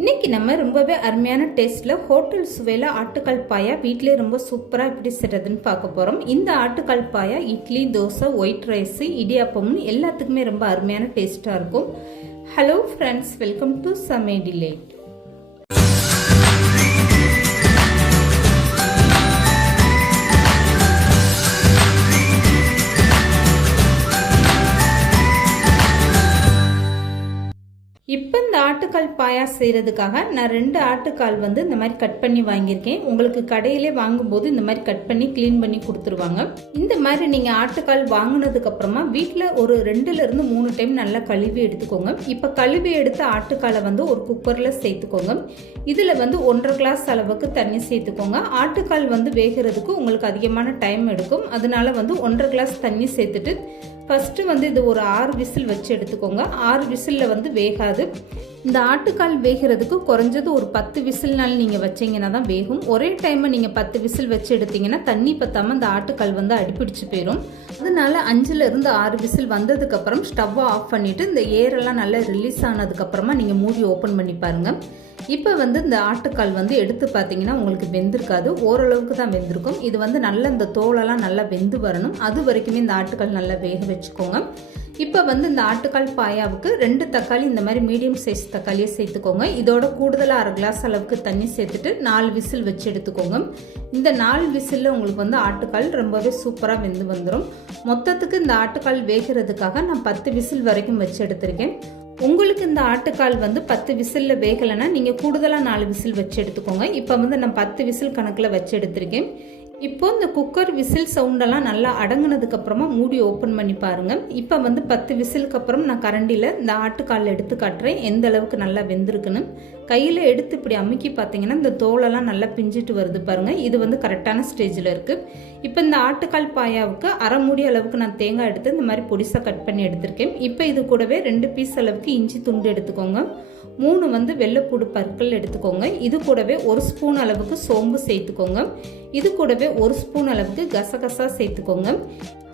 இன்னைக்கு நம்ம ரொம்பவே அருமையான டேஸ்ட்ல ஹோட்டல் சுவையில் ஆட்டுக்கால் பாயா வீட்டிலே ரொம்ப சூப்பராக எப்படி செய்யறதுன்னு பார்க்க போகிறோம். இந்த ஆட்டுக்கால் பாயா இட்லி, தோசை, ஒயிட் ரைஸ், இடியாப்பம்னு எல்லாத்துக்குமே ரொம்ப அருமையான டேஸ்ட்டாக இருக்கும். ஹலோ ஃப்ரெண்ட்ஸ், வெல்கம் டு சமையல் டிலைட். இப்போ இந்த ஆட்டுக்கால் பாயா செய்கிறதுக்காக நான் 2 ஆட்டுக்கால் இந்த மாதிரி கட் பண்ணி வாங்கியிருக்கேன். உங்களுக்கு கடையிலே வாங்கும்போது இந்த மாதிரி கட் பண்ணி க்ளீன் பண்ணி கொடுத்துருவாங்க. இந்த மாதிரி நீங்கள் ஆட்டுக்கால் வாங்கினதுக்கு அப்புறமா வீட்டில் ஒரு 2லேருந்து 3 டைம் நல்லா கழுவி எடுத்துக்கோங்க. இப்போ கழுவி எடுத்த ஆட்டுக்காலை ஒரு குக்கரில் சேர்த்துக்கோங்க. இதில் 1.5 கிளாஸ் அளவுக்கு தண்ணி சேர்த்துக்கோங்க. ஆட்டுக்கால் வேகிறதுக்கு உங்களுக்கு அதிகமான டைம் எடுக்கும். அதனால 1.5 கிளாஸ் தண்ணி சேர்த்துட்டு ஃபஸ்ட்டு இது ஒரு 6 விசில் வச்சு எடுத்துக்கோங்க. 6 விசிலில் வேகாது. இந்த ஆட்டுக்கால் வேகிறதுக்கு குறைஞ்சது ஒரு 10 விசில்னாலும் நீங்கள் வச்சிங்கன்னா தான் வேகும். ஒரே டைமில் நீங்கள் 10 விசில் வச்சு எடுத்தீங்கன்னா தண்ணி பற்றாமல் இந்த ஆட்டுக்கால் அடிப்பிடிச்சு போயிடும். அதனால 5லேருந்து 6 விசில் வந்ததுக்கப்புறம் ஸ்டவ்வை ஆஃப் பண்ணிவிட்டு இந்த ஏரெல்லாம் நல்லா ரிலீஸ் ஆனதுக்கப்புறமா நீங்கள் மூடி ஓப்பன் பண்ணி பாருங்கள். இப்போ இந்த ஆட்டுக்கால் எடுத்து பார்த்தீங்கன்னா உங்களுக்கு வெந்திருக்காது, ஓரளவுக்கு தான் வெந்திருக்கும். இது நல்லா இந்த தோலெல்லாம் நல்லா வெந்து வரணும். அது வரைக்குமே இந்த ஆட்டுக்கால் நல்லா வேக வச்சுக்கோங்க. இப்போ இந்த ஆட்டுக்கால் பாயாவுக்கு 2 தக்காளி இந்த மாதிரி மீடியம் சைஸ் தக்காளியை சேர்த்துக்கோங்க. இதோட கூடுதலாக 1/2 கிளாஸ் அளவுக்கு தண்ணி சேர்த்துட்டு 4 விசில் வச்சு எடுத்துக்கோங்க. இந்த 4 விசிலில் உங்களுக்கு ஆட்டுக்கால் ரொம்பவே சூப்பராக வெந்து வந்துடும். மொத்தத்துக்கு இந்த ஆட்டுக்கால் வேகிறதுக்காக நான் 10 விசில் வரைக்கும் வச்சு எடுத்திருக்கேன். உங்களுக்கு இந்த ஆட்டுக்கால் 10 விசிலில் வேகலைன்னா நீங்கள் கூடுதலாக 4 விசில் வச்சு எடுத்துக்கோங்க. இப்போ நான் 10 விசில் கணக்கில் வச்சு எடுத்திருக்கேன். இப்போ இந்த குக்கர் விசில் சவுண்டெல்லாம் நல்லா அடங்கினதுக்கு அப்புறமா மூடி ஓப்பன் பண்ணி பாருங்கள். இப்போ 10 விசிலுக்கு அப்புறம் நான் கரண்டியில் இந்த ஆட்டுக்கால் எடுத்து காட்டுறேன் எந்த அளவுக்கு நல்லா வெந்திருக்குன்னு. கையில் எடுத்து இப்படி அமுக்கி பார்த்தீங்கன்னா இந்த தோலெல்லாம் நல்லா பிஞ்சிட்டு வருது பாருங்கள். இது கரெக்டான ஸ்டேஜில் இருக்குது. இப்போ இந்த ஆட்டுக்கால் பாயாவுக்கு 1/2 மூடி அளவுக்கு நான் தேங்காய் எடுத்து இந்த மாதிரி பொடிசாக கட் பண்ணி எடுத்திருக்கேன். இப்போ இது கூடவே 2 பீஸ் அளவுக்கு இஞ்சி துண்டு எடுத்துக்கோங்க. 3 வெள்ளைப்பூடு பற்கள் எடுத்துக்கோங்க. இது கூடவே 1 ஸ்பூன் அளவுக்கு சோம்பு சேர்த்துக்கோங்க. இது கூடவே 1 ஸ்பூன் அளவுக்கு கசகசா சேர்த்துக்கோங்க.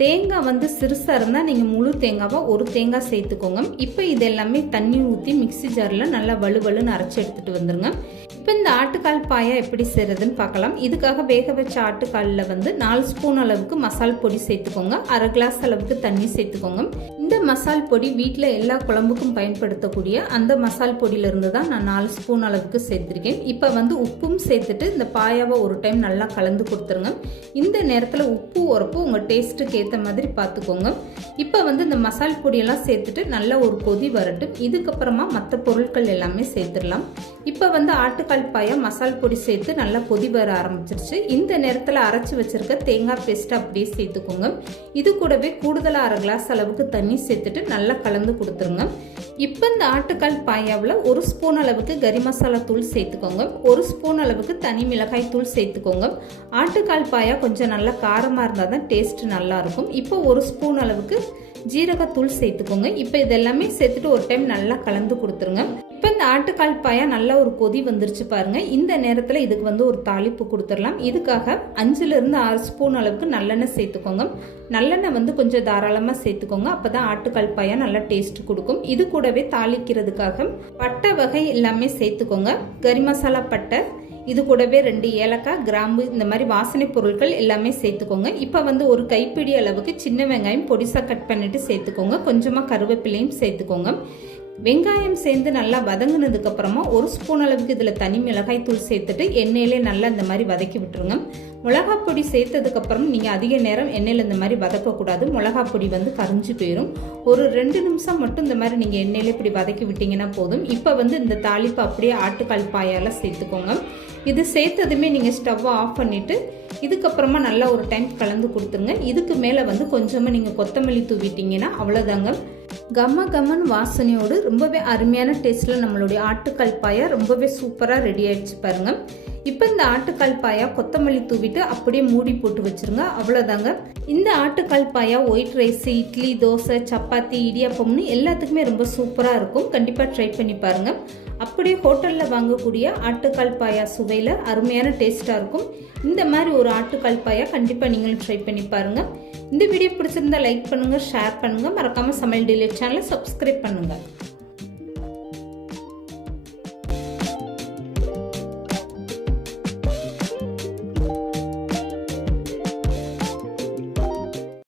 தேங்காய் சிறுசாக இருந்தால் நீங்கள் முழு தேங்காவாக 1 தேங்காய் சேர்த்துக்கோங்க. இப்போ இது எல்லாமே தண்ணி ஊற்றி மிக்சி ஜாரில் நல்லா வலுவலுன்னு அரைச்சி எடுத்துகிட்டு வந்துருங்க. இப்போ இந்த ஆட்டுக்கால் பாயா எப்படி செய்கிறதுன்னு பார்க்கலாம். இதுக்காக வேக வச்ச ஆட்டுக்காலில் 4 ஸ்பூன் அளவுக்கு மசால் பொடி சேர்த்துக்கோங்க. 1/2 கிளாஸ் அளவுக்கு தண்ணி சேர்த்துக்கோங்க. இந்த மசால் பொடி வீட்டில் எல்லா குழம்புக்கும் பயன்படுத்தக்கூடிய அந்த மசால் பொடியிலிருந்து தான் நான் 4 ஸ்பூன் அளவுக்கு சேர்த்துருக்கேன். இப்போ உப்பும் சேர்த்துட்டு இந்த பாயாவை ஒரு டைம் நல்லா கலந்து கொடுத்துருங்க. இந்த நேரத்தில் உப்பு உரப்பு உங்கள் டேஸ்ட்டுக்கு ஏற்ற மாதிரி பார்த்துக்கோங்க. இப்போ இந்த மசால் பொடியெல்லாம் சேர்த்துட்டு நல்லா ஒரு கொதி வரட்டும். இதுக்கப்புறமா மற்ற பொருட்கள் எல்லாமே சேர்த்துடலாம். இப்போ ஆட்டுக்கால் பாயா மசால் பொடி சேர்த்து நல்லா கொதி வர ஆரம்பிச்சிருச்சு. இந்த நேரத்தில் அரைச்சி வச்சிருக்க தேங்காய் பேஸ்ட் அப்படியே சேர்த்துக்கோங்க. இது கூடவே கூடுதலாக 1/2 கிளாஸ் அளவுக்கு தண்ணி சேர்த்துட்டு நல்லா கலந்து கொடுத்துருங்க. இப்போ இந்த ஆட்டுக்கால் பாயாவில் 1 ஸ்பூன் அளவுக்கு கறி மசாலா தூள் சேர்த்துக்கோங்க. 1 ஸ்பூன் அளவுக்கு தனி மிளகாய் தூள் சேர்த்துக்கோங்க. ஆட்டுக்கால் பாயா கொஞ்சம் நல்லா காரமாக இருந்தால் தான் டேஸ்ட் நல்லா இருக்கும். இப்போ 1 ஸ்பூன் அளவுக்கு ஜீரகத்தூள் சேர்த்துக்கோங்க. இப்போ இதெல்லாமே சேர்த்துட்டு ஒரு டைம் நல்லா கலந்து கொடுத்துருங்க. இப்போ இந்த ஆட்டுக்கால் பாயா நல்லா ஒரு கொதி வந்துருச்சு பாருங்க. இந்த நேரத்தில் இதுக்கு ஒரு தாளிப்பு கொடுத்துடலாம். இதுக்காக 5லேருந்து 6 ஸ்பூன் அளவுக்கு நல்லெண்ணெய் சேர்த்துக்கோங்க. நல்லெண்ணெய் கொஞ்சம் தாராளமாக சேர்த்துக்கோங்க. அப்போ தான் ஆட்டுக்கால் பாயா நல்லா டேஸ்ட் கொடுக்கும். இது கூடவே தாளிக்கிறதுக்காக பட்டை வகை எல்லாமே சேர்த்துக்கோங்க. கறி மசாலா பட்டை, இது கூடவே 2 ஏலக்காய், கிராம்பு, இந்த மாதிரி வாசனை பொருட்கள் எல்லாமே சேர்த்துக்கோங்க. இப்போ ஒரு கைப்பிடி அளவுக்கு சின்ன வெங்காயம் பொடிசாக கட் பண்ணிட்டு சேர்த்துக்கோங்க. கொஞ்சமாக கருவேப்பிலையும் சேர்த்துக்கோங்க. வெங்காயம் சேர்ந்து நல்லா வதங்கினதுக்கு அப்புறமா 1 ஸ்பூன் அளவுக்கு இதில் தனி மிளகாய் தூள் சேர்த்துட்டு எண்ணெயிலே நல்லா இந்த மாதிரி வதக்கி விட்டுருங்க. மிளகாய் பொடி சேர்த்ததுக்கு அப்புறம் நீங்கள் அதிக நேரம் எண்ணெயில் இந்த மாதிரி வதக்கக்கூடாது. மிளகாய் பொடி கரிஞ்சு போயிடும். ஒரு 2 நிமிஷம் மட்டும் இந்த மாதிரி நீங்கள் எண்ணெயிலே இப்படி வதக்கி விட்டீங்கன்னா போதும். இப்போ இந்த தாளிப்பு அப்படியே ஆட்டுக்கால் பாயால சேர்த்துக்கோங்க. இது சேர்த்ததுமே நீங்கள் ஸ்டவ்வை ஆஃப் பண்ணிவிட்டு இதுக்கப்புறமா நல்லா ஒரு டைம் கலந்து கொடுத்துருங்க. இதுக்கு மேலே கொஞ்சமாக நீங்கள் கொத்தமல்லி தூவிட்டீங்கன்னா அவ்வளோதாங்க. கம்மன் வாசனையோடு ரொம்பவே அருமையான டேஸ்ட்டில் நம்மளுடைய ஆட்டுக்கால் பாயா ரொம்பவே சூப்பராக ரெடி ஆயிடுச்சு பாருங்க. இப்போ இந்த ஆட்டுக்கால் பாயா கொத்தமல்லி தூவிட்டு அப்படியே மூடி போட்டு வச்சிருங்க. அவ்வளோதாங்க. இந்த ஆட்டுக்கால் பாயா ஒயிட் ரைஸ், இட்லி, தோசை, சப்பாத்தி, இடியாப்பம்னு எல்லாத்துக்குமே ரொம்ப சூப்பராக இருக்கும். கண்டிப்பாக ட்ரை பண்ணி பாருங்க. அப்படியே ஹோட்டலில் வாங்கக்கூடிய ஆட்டுக்கால் பாயா சுவையில் அருமையான டேஸ்ட்டாக இருக்கும். இந்த மாதிரி ஒரு ஆட்டுக்கால் பாயா கண்டிப்பாக நீங்களும் ட்ரை பண்ணி பாருங்கள். இந்த வீடியோ பிடிச்சிருந்தா லைக் பண்ணுங்கள், ஷேர் பண்ணுங்கள். மறக்காமல் சமையல் டிலைட் சேனலை சப்ஸ்கிரைப் பண்ணுங்கள்.